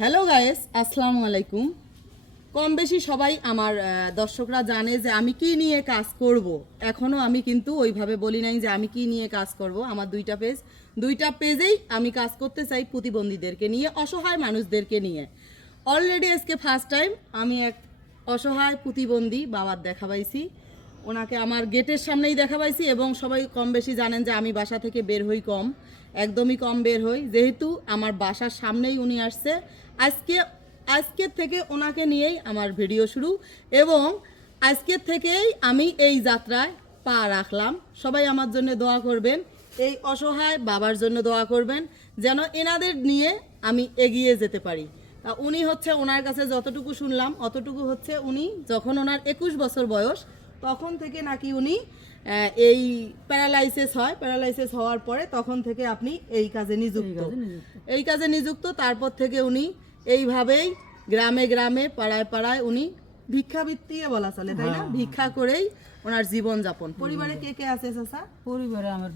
Hello guys, আসসালামু আলাইকুম। কম বেশি সবাই আমার দর্শকরা জানে যে আমি কি নিয়ে কাজ করব। এখনও আমি কিন্তু ওইভাবে বলি নাই যে আমি কি নিয়ে কাজ করব। আমার দুইটা পেজেই আমি কাজ করতে চাই প্রতিবন্ধীদেরকে নিয়ে, অসহায় মানুষদেরকে নিয়ে। অলরেডি আজকে ফার্স্ট টাইম আমি এক অসহায় প্রতিবন্ধী বাবার দেখা পাইছি। ওনাকে আমার গেটের সামনেই দেখা পাইছি এবং সবাই কম বেশি জানেন যে আমি বাসা থেকে বের হই কম, একদমই কম বের হই। যেহেতু আমার বাসার সামনেই উনি আসছে, আজকের থেকে ওনাকে নিয়েই আমার ভিডিও শুরু এবং আজকের থেকেই আমি এই যাত্রায় পা রাখলাম। সবাই আমার জন্য দোয়া করবেন, এই অসহায় বাবার জন্য দোয়া করবেন যেন এনাদের নিয়ে আমি এগিয়ে যেতে পারি। উনি হচ্ছে ওনার কাছে যতটুকু শুনলাম অতটুকু হচ্ছে উনি যখন ওনার 21 বছর বয়স তখন থেকে নাকি উনি এই প্যারালাইসিস হওয়ার পরে তখন থেকে আপনি এই কাজে নিযুক্ত। তারপর থেকে উনি এইভাবেই গ্রামে গ্রামে পাড়ায় পাড়ায় উনি ভিক্ষাবৃত্তি বলা চলে, তাই না? ভিক্ষা করেই ওনার জীবন যাপন। পরিবারে কে কে আছে চাচা? পরিবারে আমার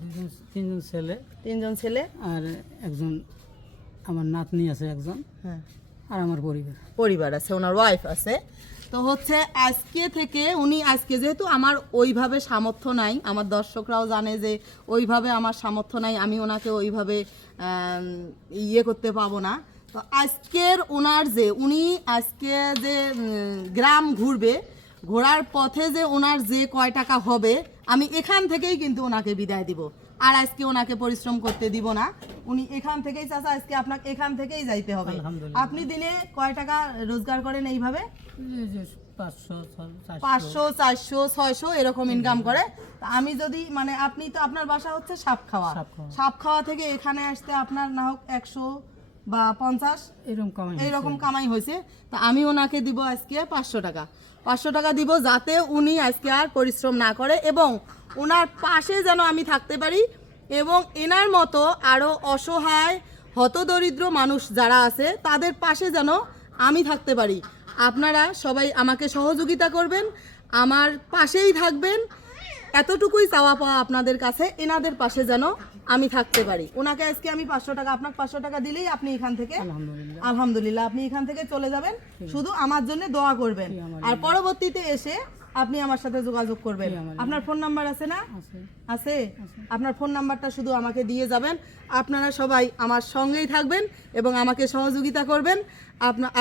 তিনজন ছেলে আর একজন আমার নাতনি আছে একজন, হ্যাঁ, আর আমার পরিবার আছে, ওনার ওয়াইফ আছে। তো হচ্ছে আজকে থেকে উনি যেহেতু আমার ওইভাবে সামর্থ্য নাই, আমার দর্শকরাও জানে যে ওইভাবে আমার সামর্থ্য নাই, আমি ওনাকে ওইভাবে করতে পাবো না। তো উনি আজকে যে গ্রাম ঘুরবে, ঘোরার পথে যে ওনার যে কয় টাকা হবে আমি এখান থেকেই কিন্তু ওনাকে বিদায় দিব। আর আজকে ওনাকে পরিশ্রম করতে দিব না। উনি এখান থেকেই চাচা আজকে আপনাকে এখান থেকেই যাইতে হবে। আপনি দিনে কয় টাকা রোজগার করেন এইভাবে? 500, 400, 600 এরকম ইনকাম করে। আমি যদি মানে আপনি তো আপনার বাসা হচ্ছে সাপখাওয়া থেকে এখানে আসতে আপনার না হোক 100 বা 50 এরকম কামাই হয়েছে। তা আমি ওনাকে দিব আজকে 500 টাকা দিব, যাতে উনি আজকে আর পরিশ্রম না করে এবং ওনার পাশে যেন আমি থাকতে পারি এবং এনার মতো আরও অসহায় হতদরিদ্র মানুষ যারা আছে তাদের পাশে যেন আমি থাকতে পারি। আপনারা সবাই আমাকে সহযোগিতা করবেন, আমার পাশেই থাকবেন, এতটুকুই চাওয়া পাওয়া আপনাদের কাছে। এনাদের পাশে যেন আমি থাকতে পারি। ওনাকে আজকে আমি 500 টাকা, আপনাকে 500 টাকা দিলেই আপনি এখান থেকে আলহামদুলিল্লাহ আপনি এখান থেকে চলে যাবেন। শুধু আমার জন্য দোয়া করবেন আর পরবর্তীতে এসে আপনি আমার সাথে যোগাযোগ করবেন। আপনার ফোন নাম্বার আছে না? আছে। আপনার ফোন নাম্বারটা শুধু আমাকে দিয়ে যাবেন। আপনারা সবাই আমার সঙ্গেই থাকবেন এবং আমাকে সহযোগিতা করবেন।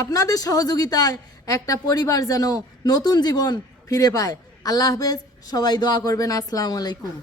আপনাদের সহযোগিতায় একটা পরিবার যেন নতুন জীবন ফিরে পায়। আল্লাহ হাফেজ, সবাই দোয়া করবেন। আসসালামু আলাইকুম।